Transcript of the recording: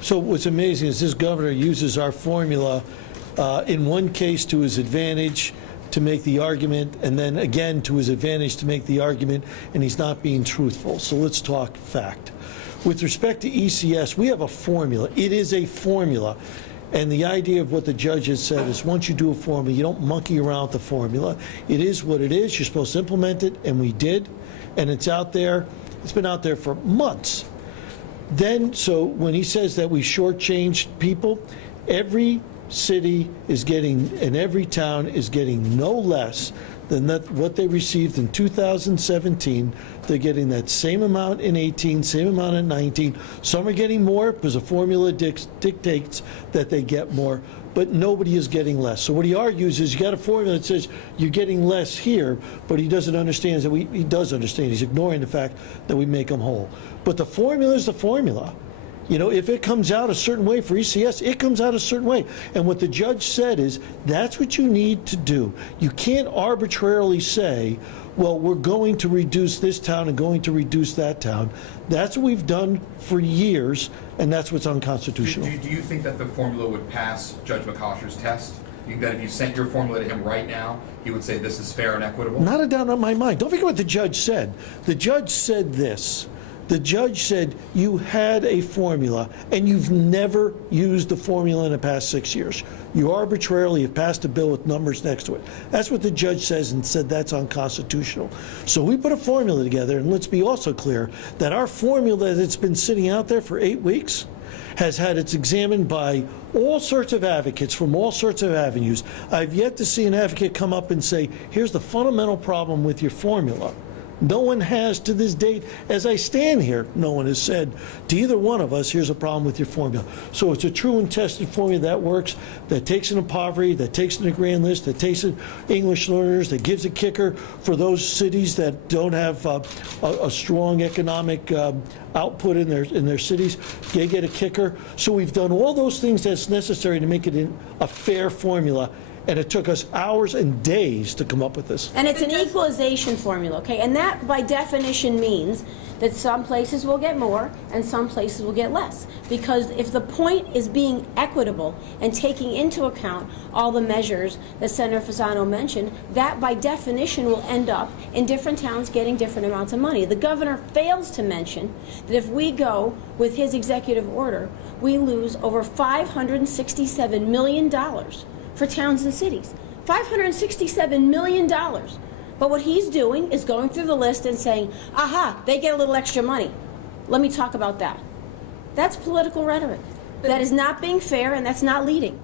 So what's amazing is this governor uses our formula in one case to his advantage to make the argument, and then again to his advantage to make the argument, and he's not being truthful. So let's talk fact. With respect to ECS, we have a formula. It is a formula. And the idea of what the judge has said is once you do a formula, you don't monkey around with the formula. It is what it is. You're supposed to implement it, and we did. And it's out there. It's been out there for months. Then, so when he says that we shortchanged people, every city is getting, and every town is getting no less than what they received in 2017. They're getting that same amount in 18, same amount in 19. Some are getting more because the formula dictates that they get more, but nobody is getting less. So what he argues is you got a formula that says you're getting less here, but he doesn't understand that he does understand. He's ignoring the fact that we make them whole. But the formula is the formula. You know, if it comes out a certain way for ECS, it comes out a certain way. And what the judge said is that's what you need to do. You can't arbitrarily say, well, we're going to reduce this town and going to reduce that town. That's what we've done for years, and that's what's unconstitutional. Do you think that the formula would pass Judge McCosher's test? You think that if you sent your formula to him right now, he would say this is fair and equitable? Not a doubt on my mind. Don't forget what the judge said. The judge said this. The judge said you had a formula and you've never used the formula in the past 6 years. You arbitrarily have passed a bill with numbers next to it. That's what the judge says, and said that's unconstitutional. So we put a formula together, and let's be also clear that our formula that's been sitting out there for 8 weeks has had its examined by all sorts of advocates from all sorts of avenues. I've yet to see an advocate come up and say, here's the fundamental problem with your formula. No one has to this date. As I stand here, no one has said to either one of us, here's a problem with your formula. So it's a true and tested formula that works, that takes into poverty, that takes into grand list, that takes in English learners, that gives a kicker for those cities that don't have a strong economic output in their cities. They get a kicker. So we've done all those things that's necessary to make it a fair formula. And it took us hours and days to come up with this. And it's an equalization formula, okay? And that, by definition, means that some places will get more and some places will get less. Because if the point is being equitable and taking into account all the measures that Senator Fasano mentioned, that, by definition, will end up in different towns getting different amounts of money. The governor fails to mention that if we go with his executive order, we lose over $567 million for towns and cities. $567 million. But what he's doing is going through the list and saying, aha, they get a little extra money. Let me talk about that. That's political rhetoric. That is not being fair, and that's not leading.